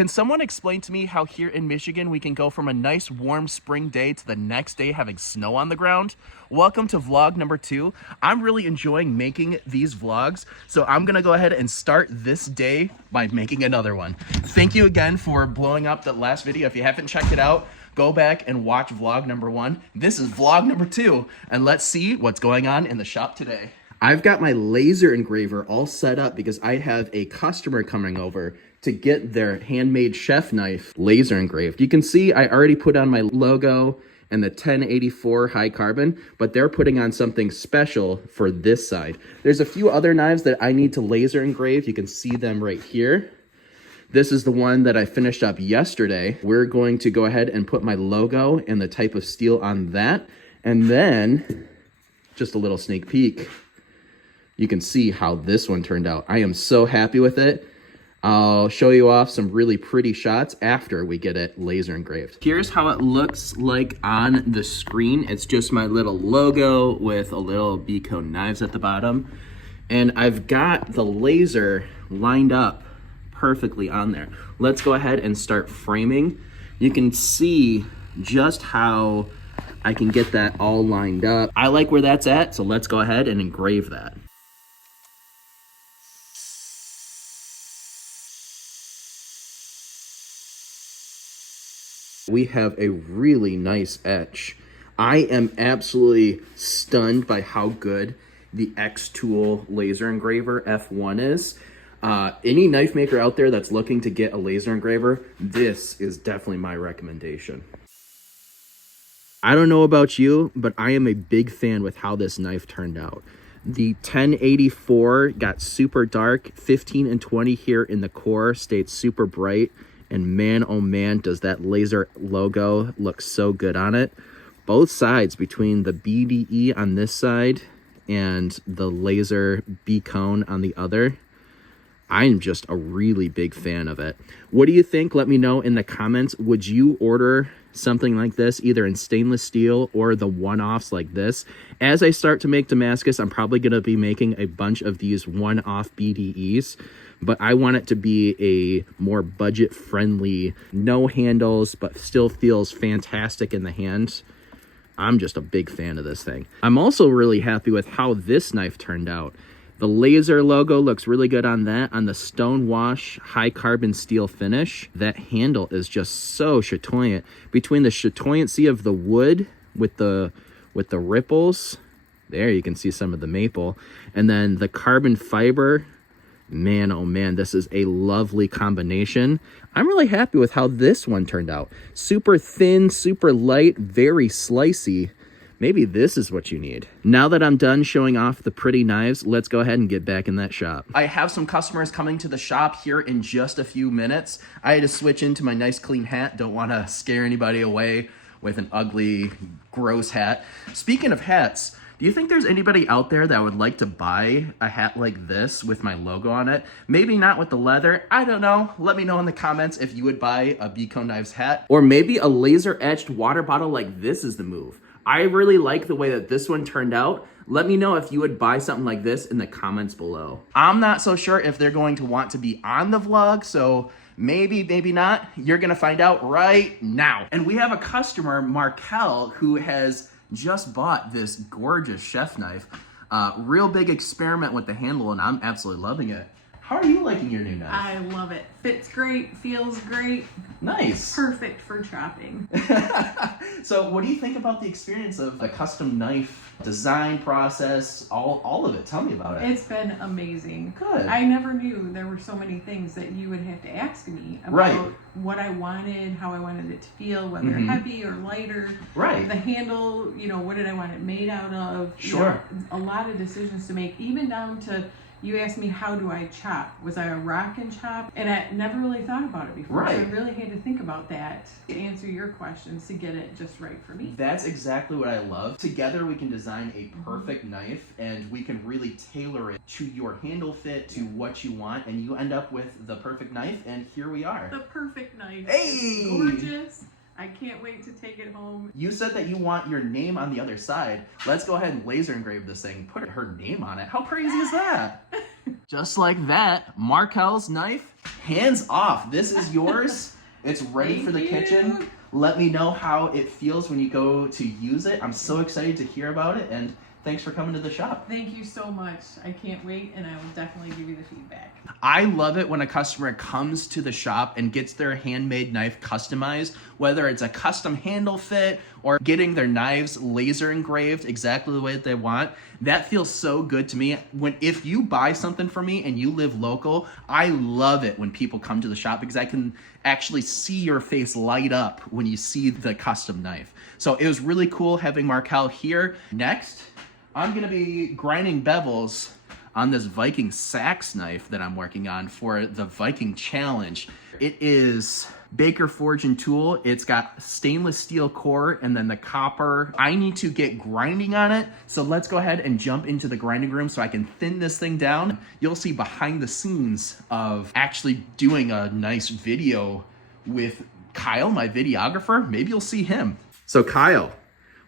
Can someone explain to me how here in Michigan we can go from a nice warm spring day to the next day having snow on the ground? Welcome to vlog number 2. I'm really enjoying making these vlogs, so I'm gonna go ahead and start this day by making another one. Thank you again for blowing up the last video. If you haven't checked it out, go back and watch vlog number 1. This is vlog number 2, and let's see what's going on in the shop today. I've got my laser engraver all set up because I have a customer coming over to get their handmade chef knife laser engraved. You can see I already put on my logo and the 1084 high carbon, but they're putting on something special for this side. There's a few other knives that I need to laser engrave. You can see them right here. This is the one that I finished up yesterday. We're going to go ahead and put my logo and the type of steel on that. And then, just a little sneak peek, you can see how this one turned out. I am so happy with it. I'll show you off some really pretty shots after we get it laser engraved. Here's how it looks like on the screen. It's just my little logo with a little Kohn Knives at the bottom. And I've got the laser lined up perfectly on there. Let's go ahead and start framing. You can see just how I can get that all lined up. I like where that's at, so let's go ahead and engrave that. We have a really nice etch. I am absolutely stunned by how good the X-Tool laser engraver F1 is. Any knife maker out there that's looking to get a laser engraver, this is definitely my recommendation. I don't know about you, but I am a big fan with how this knife turned out. The 1084 got super dark, 15 and 20 here in the core stayed super bright. And man, oh man, does that laser logo look so good on it. Both sides, between the BDE on this side and the laser Kohn on the other, I'm just a really big fan of it. What do you think? Let me know in the comments. Would you order something like this, either in stainless steel or the one-offs like this? As I start to make Damascus, I'm probably going to be making a bunch of these one-off BDEs. But I want it to be a more budget-friendly, no handles, but still feels fantastic in the hand. I'm just a big fan of this thing. I'm also really happy with how this knife turned out. The laser logo looks really good on that. On the stone wash high carbon steel finish, that handle is just so chatoyant. Between the chatoyancy of the wood with the ripples, there you can see some of the maple, and then the carbon fiber. Man, oh man, this is a lovely combination. I'm really happy with how this one turned out. Super thin, super light, very slicey. Maybe this is what you need. Now that I'm done showing off the pretty knives, let's go ahead and get back in that shop. I have some customers coming to the shop here in just a few minutes. I had to switch into my nice clean hat. Don't want to scare anybody away with an ugly, gross hat. Speaking of hats, do you think there's anybody out there that would like to buy a hat like this with my logo on it? Maybe not with the leather. I don't know. Let me know in the comments if you would buy a Kohn Knives hat. Or maybe a laser etched water bottle like this is the move. I really like the way that this one turned out. Let me know if you would buy something like this in the comments below. I'm not so sure if they're going to want to be on the vlog, so maybe, maybe not. You're gonna find out right now. And we have a customer, Markel, who has just bought this gorgeous chef knife. Real big experiment with the handle, and I'm absolutely loving it. How are you liking your new knife? I love it. Fits great, feels great. Nice. Perfect for chopping. So what do you think about the experience of a custom knife design process, all of it? Tell me about it. It's been amazing. Good. I never knew there were so many things that you would have to ask me about what I wanted, how I wanted it to feel, whether heavy or lighter. Right. The handle, what did I want it made out of? Sure. A lot of decisions to make, even down to, you asked me, how do I chop? Was I a rock and chop? And I never really thought about it before. Right. So I really had to think about that to answer your questions to get it just right for me. That's exactly what I love. Together we can design a perfect knife, and we can really tailor it to your handle fit, to what you want, and you end up with the perfect knife, and here we are. The perfect knife. Hey! It's gorgeous. I can't wait to take it home. You said that you want your name on the other side. Let's go ahead and laser engrave this thing. Put her name on it. How crazy is that? Just like that, Markel's knife, hands off. This is yours. It's ready for the kitchen. Let me know how it feels when you go to use it. I'm so excited to hear about it, and thanks for coming to the shop. Thank you so much. I can't wait, and I will definitely give you the feedback. I love it when a customer comes to the shop and gets their handmade knife customized, whether it's a custom handle fit or getting their knives laser engraved exactly the way that they want. That feels so good to me. If you buy something from me and you live local, I love it when people come to the shop because I can actually see your face light up when you see the custom knife. So it was really cool having Markel here. Next, I'm gonna be grinding bevels on this Viking sax knife that I'm working on for the Viking Challenge. It is Baker Forge and Tool. It's got stainless steel core and then the copper. I need to get grinding on it, so let's go ahead and jump into the grinding room so I can thin this thing down. You'll see behind the scenes of actually doing a nice video with Kyle, my videographer. Maybe you'll see him. So Kyle,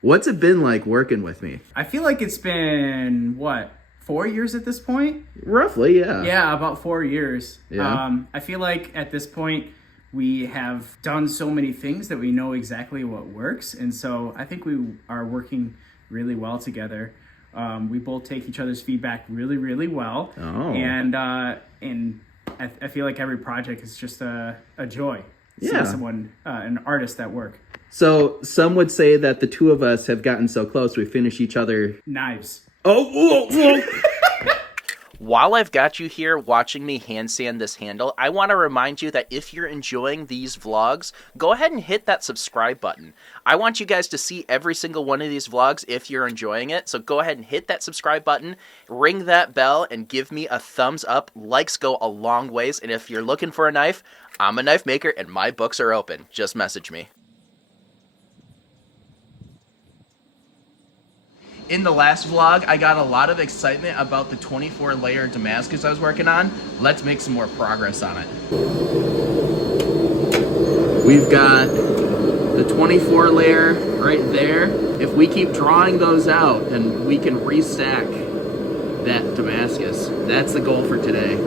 what's it been like working with me? I feel like it's been, 4 years at this point? Roughly, yeah. Yeah, about 4 years. Yeah. I feel like at this point, we have done so many things that we know exactly what works. And so I think we are working really well together. We both take each other's feedback really, really well. Oh. And I feel like every project is just a joy. Yeah. See someone, an artist at work. So some would say that the two of us have gotten so close we finish each other. Knives. Oh. While I've got you here watching me hand sand this handle, I want to remind you that if you're enjoying these vlogs, go ahead and hit that subscribe button. I want you guys to see every single one of these vlogs if you're enjoying it, so go ahead and hit that subscribe button, ring that bell, and give me a thumbs up. Likes go a long ways, and if you're looking for a knife, I'm a knife maker and my books are open. Just message me. In the last vlog, I got a lot of excitement about the 24-layer Damascus I was working on. Let's make some more progress on it. We've got the 24-layer right there. If we keep drawing those out and we can restack that Damascus, that's the goal for today.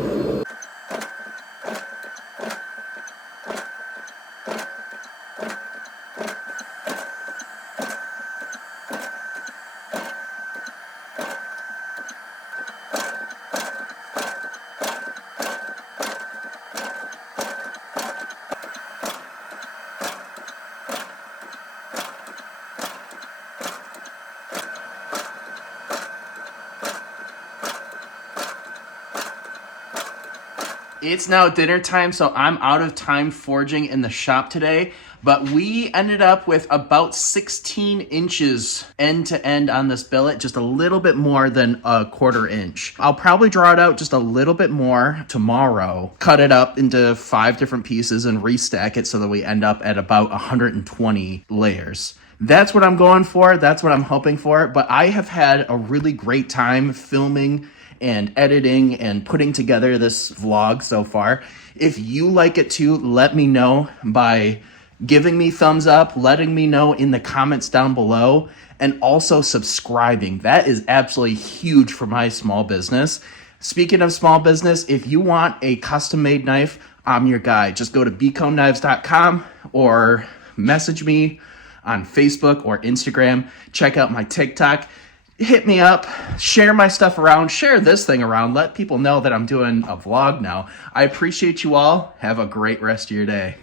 It's now dinner time, so I'm out of time forging in the shop today, but we ended up with about 16 inches end to end on this billet, just a little bit more than a 1/4 inch. I'll probably draw it out just a little bit more tomorrow, cut it up into 5 different pieces and restack it so that we end up at about 120 layers. That's what I'm going for. That's what I'm hoping for. But I have had a really great time filming and editing and putting together this vlog so far. If you like it too, let me know by giving me thumbs up, letting me know in the comments down below, and also subscribing. That is absolutely huge for my small business. Speaking of small business, if you want a custom-made knife, I'm your guy. Just go to kohnknives.com or message me on Facebook or Instagram. Check out my TikTok. Hit me up, share my stuff around, share this thing around, let people know that I'm doing a vlog now. I appreciate you all. Have a great rest of your day.